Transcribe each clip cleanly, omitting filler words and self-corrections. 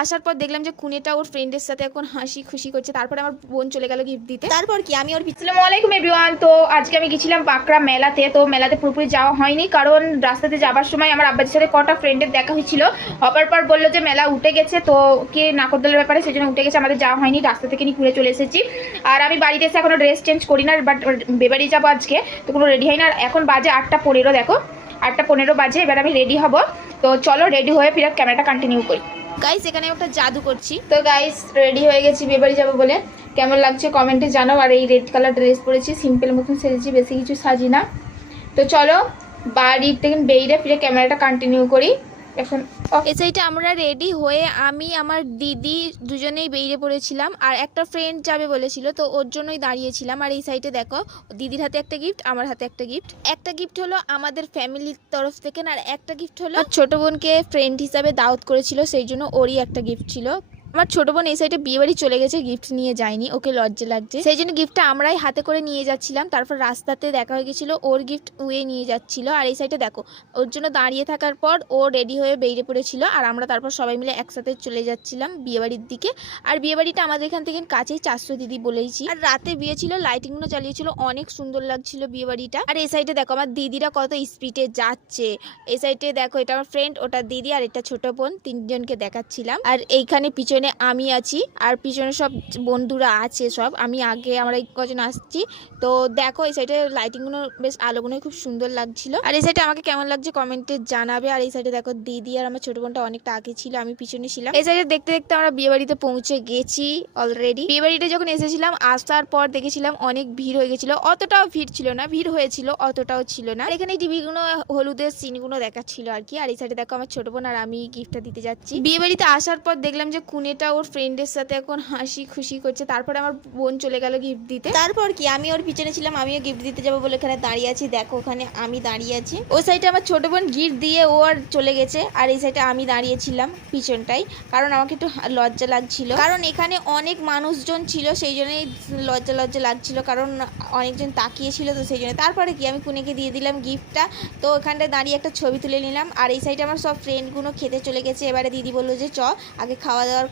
আসার পর দেখলাম যে কুনেটা ওর ফ্রেন্ডের সাথে এখন হাসি খুশি করছে। তারপরে আমার বোন চলে গেল গিফট দিতে। তারপর কি আমি ওর আসসালামু আলাইকুম এভরিওয়ান। তো আজকে আমি গেছিলাম বাঁকড়া মেলাতে। তো মেলাতে পুরোপুরি যাওয়া হয়নি, কারণ রাস্তাতে যাবার সময় আমার আব্বাজির সাথে কটা ফ্রেন্ডের দেখা হয়েছিল। হবার পর বললো যে মেলা উঠে গেছে, তো কে নাকরদোলের ব্যাপারে সেই জন্য উঠে গেছে, আমাদের যাওয়া হয়নি। রাস্তা থেকে নিয়ে ঘুরে চলে এসেছি। আর আমি বাড়িতে এসে এখনো ড্রেস চেঞ্জ করি না, বাট বেবাড়ি যাবো আজকে, তো কোনো রেডি হয় না। এখন বাজে 8:15, দেখো 8:15 বাজে। এবার আমি রেডি হব। তো চলো রেডি হয়ে ফিরে ক্যামেরাটা কন্টিনিউ করি। গাইস এখানে একটা জাদু করছি। তো গাইস রেডি হয়ে গেছি বিয়েবাড়ি যাবো বলে। কেমন লাগছে কমেন্টে জানাও। আর এই রেড কালার ড্রেস পরেছি, সিম্পল মতন সেজেছি, বেশি কিছু সাজি না। তো চলো বাড়ির থেকে বেরিয়ে ফিরে ক্যামেরাটা কন্টিনিউ করি এখন। এই সাইডে আমরা রেডি হয়ে আমি আমার দিদি দুজনেই বেরিয়ে পড়েছিলাম, আর একটা ফ্রেন্ড যাবে বলেছিল, তো ওর জন্যই দাঁড়িয়েছিলাম। আর এই সাইডে দেখো দিদির হাতে একটা গিফট, আমার হাতে একটা গিফট। একটা গিফট হলো আমাদের ফ্যামিলির তরফ থেকে, আর একটা গিফট হলো ছোট বোনকে ফ্রেন্ড হিসাবে দাওয়াত করেছিল, সেই জন্য ওরই একটা গিফট ছিল। আমার ছোট বোন এই সাইডে বিয়ে বাড়ি চলে গেছে, গিফট নিয়ে যায়নি, ওকে লজ্জা লাগছে, সেই জন্য গিফটটা আমরাই হাতে করে নিয়ে যাচ্ছিলাম। তারপর রাস্তাতে দেখা হয়ে গেছিলো, ওর গিফট ওয়ে নিয়ে যাচ্ছিল। আর এই সাইডে দেখো ওর জন্য দাঁড়িয়ে থাকার পর ও রেডি হয়ে বেরিয়ে পড়েছিল, আর আমরা তারপর সবাই মিলে একসাথে চলে যাচ্ছিলাম বিয়েবাড়ির দিকে। আর বিয়েবাড়িটা আমাদের এখান থেকে কাছেই, 400 দিদি বলেইছি। আর রাতে বিয়ে ছিল, লাইটিংগুলো চালিয়েছিল, অনেক সুন্দর লাগছিল বিয়েবাড়িটা। আর এই সাইডে দেখো আমার দিদিরা কত স্পিডে যাচ্ছে। এই সাইডে দেখো এটা আমার ফ্রেন্ড, ওটা দিদি, আর এটা ছোট বোন, তিনজনকে দেখাচ্ছিলাম। আর এইখানে পিছনে আমি আছি, আর পিছনে সব বন্ধুরা আছে সব। আমি আগে, আমরা এই কজন আসছি। তো দেখো এই সাইডে লাইটিংগুলো বেশ, আলোগুলো খুব সুন্দর লাগছিল। আর এই সাইডে আমাকে কেমন লাগছে কমেন্টে জানাবে। আর এই সাইডে দেখো দিদি আর আমার ছোট বোনটা অনেকটা আগে ছিল, আমি পিছনে ছিলাম। এই সাইডে দেখতে দেখতে আমরা বিয়ে বাড়িতে পৌঁছে গেছি অলরেডি। বিয়ে বাড়িতে যখন এসেছিলাম, আসার পর দেখেছিলাম অনেক ভিড় হয়ে গেছিল। অতটাও ভিড় ছিল না, ভিড় হয়েছিল, অতটাও ছিল না। এখানে টিভিগুলো, হলুদের সিনগুলো দেখাচ্ছিল আর কি। আর এই সাইডে দেখো আমার ছোট বোন আর আমি গিফটটা দিতে যাচ্ছি। বিয়ে বাড়িতে আসার পর দেখলাম যে কুনেটা ওর ফ্রেন্ডের সাথে এখন হাসি খুশি করছে। তারপরে আমার বোন চলে গেল গিফট দিতে। তারপর কি আমি ওর পিছনে ছিলাম, আমিও গিফট দিতে যাবো বলে এখানে দাঁড়িয়ে আছি। দেখো ওখানে আমি দাঁড়িয়ে আছি, ওই সাইডে আমার ছোট বোন গিফট দিয়ে ও আর চলে গেছে, আর এই সাইডে আমি দাঁড়িয়েছিলাম পিছনটাই, কারণ আমাকে একটু লজ্জা লাগছিল, কারণ এখানে অনেক মানুষজন ছিল, সেই জন্যই লজ্জা লজ্জা লাগছিল, কারণ অনেকজন তাকিয়েছিল, তো সেই জন্য। তারপরে কি আমি কুনেকে দিয়ে দিলাম গিফটটা। তো ওখানটায় দাঁড়িয়ে একটা ছবি তুলে নিলাম। আর এই সাইডে আমার সব ফ্রেন্ডগুলো খেতে চলে গেছে। এবারে দিদি বললো যে চ আগে খাওয়া দাওয়ার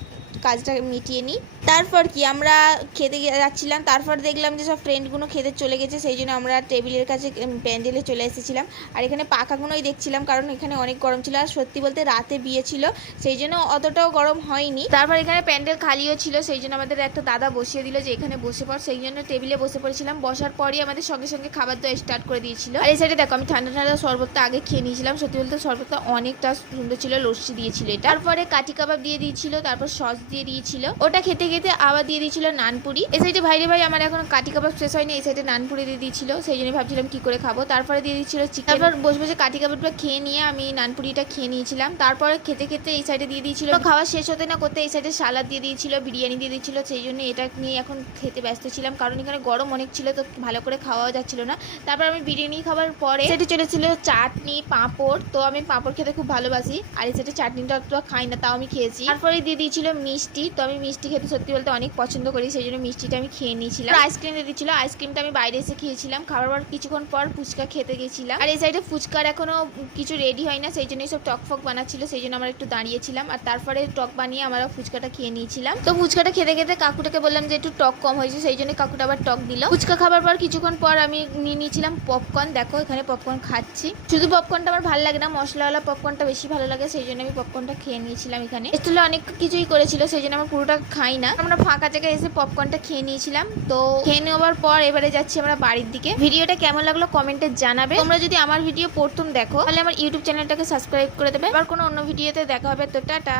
কাজটা মিটিয়ে নিই। তারপর কি আমরা খেতে যাচ্ছিলাম। তারপর দেখলাম যে সব ফ্রেন্ডগুলো খেতে চলে গেছে, সেই জন্য আমরা টেবিলের কাছে প্যান্ডেলে চলে এসেছিলাম। আর এখানে পাখাগুলোই দেখছিলাম, কারণ এখানে অনেক গরম ছিল। আর সত্যি বলতে রাতে বিয়ে ছিল, সেই জন্য অতটাও গরম হয়নি। তারপর এখানে প্যান্ডেল খালিও ছিল, সেই জন্য আমাদের একটা দাদা বসিয়ে দিল যে এখানে বসে পড়, সেই জন্য টেবিলে বসে পড়েছিলাম। বসার পরই আমাদের সঙ্গে সঙ্গে খাবার দেওয়া স্টার্ট করে দিয়েছিল। আর এই সাইডে দেখো আমি ঠান্ডা ঠান্ডা শরবতটা আগে খেয়ে নিয়েছিলাম। সত্যি বলতে শরবতটা অনেকটা সুন্দর ছিল, লস্যি দিয়েছিল এটা। তারপরে কাঠি কাবাব দিয়ে দিয়েছিল, তারপর সস দিয়ে দিয়েছিল। ওটা খেতে খেতে আবার দিয়ে দিয়েছিল নানপুরি। এই সাইডে ভাইরে ভাই আমার এখন কাঠি কাবাব শেষ হয়নি, এই সাইডে নানপুরি দিয়ে দিয়েছিল, সেই জন্য ভাবছিলাম কি করে খাবো। তারপরে দিয়ে দিচ্ছিল চিকেন। তারপর বসে বসে কাঠি কাবাবটা খেয়ে নিয়ে আমি নানপুরিটা খেয়ে নিয়েছিলাম। তারপরে খেতে খেতে এই সাইডে দিয়ে দিয়েছিল, খাওয়া শেষ হতে না করতে এই সাইডে সালাদ দিয়ে দিয়েছিল, বিরিয়ানি দিয়ে দিয়েছিল, সেই জন্য এটা নিয়ে এখন খেতে ব্যস্ত ছিলাম, কারণ এখানে গরম অনেক ছিল, তো ভালো করে খাওয়াও যাচ্ছিল না। তারপর আমি বিরিয়ানি খাবার পরে সেটা চলেছিল চাটনি, পাঁপড়। তো আমি পাঁপড় খেতে খুব ভালোবাসি, আর এই সাইডে চাটনিটা তো খাই না, তাও আমি খেয়েছি। তারপরে দিয়ে দিয়েছিল মিষ্টি। তো আমি মিষ্টি খেতে সত্যি বলতে অনেক পছন্দ করি, সেই জন্য মিষ্টিটা আমি খেয়ে নিয়েছিলাম। আইসক্রিম দিয়ে দিচ্ছিল, আইসক্রিমটা আমি বাইরে এসে খেয়েছিলাম। খাবার পর কিছুক্ষণ পর ফুচকা খেতে গেছিলাম। আর এই সাইডে ফুচকার এখনো কিছু রেডি হয় না, সেই জন্য সব টক ফক বানাচ্ছিল, সেই জন্য আমরা একটু দাঁড়িয়েছিলাম। আর তারপরে টক বানিয়ে আমরা ফুচকাটা খেয়ে নিয়েছিলাম। তো ফুচকাটা খেতে খেতে কাকুটাকে বললাম যে একটু টক কম হয়েছে, সেই জন্য কাকুটা আবার টক দিল। ফুচকা খাবার পর কিছুক্ষণ পর আমি নিয়ে নিয়েছিলাম পপকর্ন। দেখো এখানে পপকর্ন খাচ্ছি। শুধু পপকর্নটা আমার ভালো লাগে না, মশলাওয়ালা পপকর্নটা বেশি ভালো লাগে, সেই জন্য আমি পপকর্নটা খেয়ে নিয়েছিলাম। এখানে স্টলে অনেক কিছুই করেছিল, সেই জন্য আমার পুরোটা খাই না, আমরা ফাঁকা জায়গায় এসে পপকর্নটা খেয়ে নিয়েছিলাম। তো খেয়ে নেওয়ার পর এবারে যাচ্ছি আমরা বাড়ির দিকে। ভিডিওটা কেমন লাগলো কমেন্টে জানাবে। তোমরা যদি আমার ভিডিও প্রথম দেখো তাহলে আমার ইউটিউব চ্যানেলটাকে সাবস্ক্রাইব করে দেবে। আবার কোনো অন্য ভিডিওতে দেখা হবে। তো টাটা।